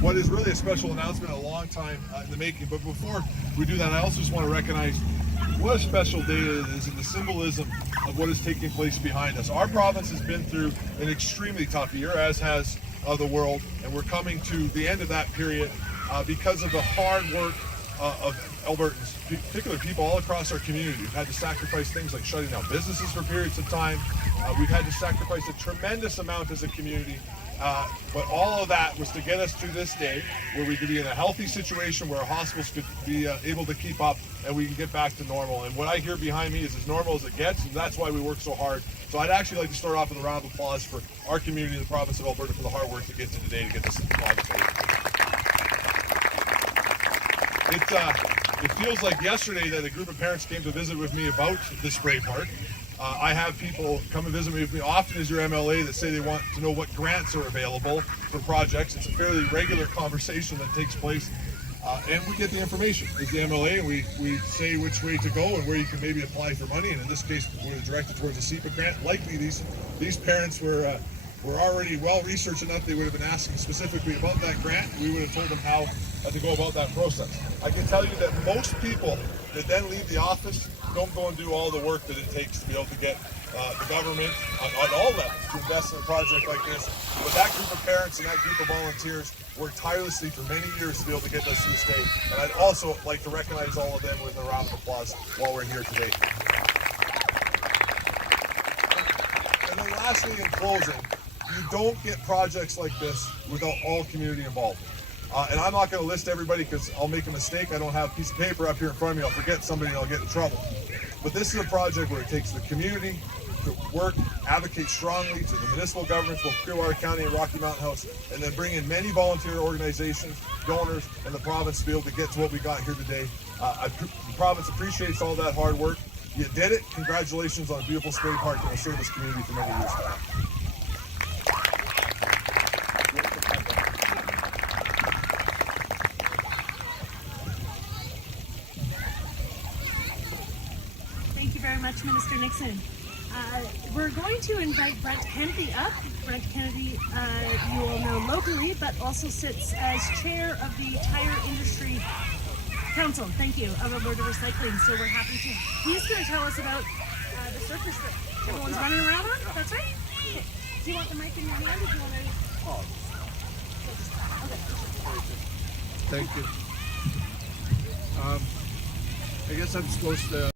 What is really a special announcement, a long time in the making. But before we do that, I also just want to recognize what a special day it is and the symbolism of what is taking place behind us. Our province has been through an extremely tough year, as has the world, and we're coming to the end of that period because of the hard work of Albertans, particularly people all across our community. We've had to sacrifice things like shutting down businesses for periods of time. We've had to sacrifice a tremendous amount as a community. But all of that was to get us to this day where we could be in a healthy situation where our hospitals could be able to keep up and we can get back to normal. And what I hear behind me is as normal as it gets, and that's why we work so hard. So I'd actually like to start off with a round of applause for our community in the province of Alberta for the hard work to get to today to get this province open. It feels like yesterday that a group of parents came to visit with me about the spray park. I have people come and visit with me often as your MLA that say they want to know what grants are available for projects. It's a fairly regular conversation that takes place, and we get the information as the MLA, and we say which way to go and where you can maybe apply for money. And in this case, we're directed towards a SEPA grant. Likely these parents were already well researched enough. They would have been asking specifically about that grant. We would have told them how to go about that process. I can tell you that most people that then leave the office don't go and do all the work that it takes to be able to get the government on all levels to invest in a project like this. But that group of parents and that group of volunteers worked tirelessly for many years to be able to get us to this day. And I'd also like to recognize all of them with a round of applause while we're here today. And then lastly, in closing, you don't get projects like this without all community involvement. And I'm not going to list everybody because I'll make a mistake. I don't have a piece of paper up here in front of me. I'll forget somebody and I'll get in trouble. But this is a project where it takes the community to work, advocate strongly to the municipal governments, both Clearwater County and Rocky Mountain House, and then bring in many volunteer organizations, donors, and the province to be able to get to what we got here today. The province appreciates all that hard work. You did it. Congratulations on a beautiful spray park that will serve this community for many years to come. Thank you very much, Minister Nixon. We're going to invite Brent Kennedy up. Brent Kennedy, you all know locally, but also sits as chair of the Tire Industry Council, thank you, of Alberta Recycling. So we're happy to. He's going to tell us about the surface that everyone's running around on. That's right. Okay. Do you want the mic in your hand? Or do you want to? Oh. Okay. Thank you. I guess I'm supposed to.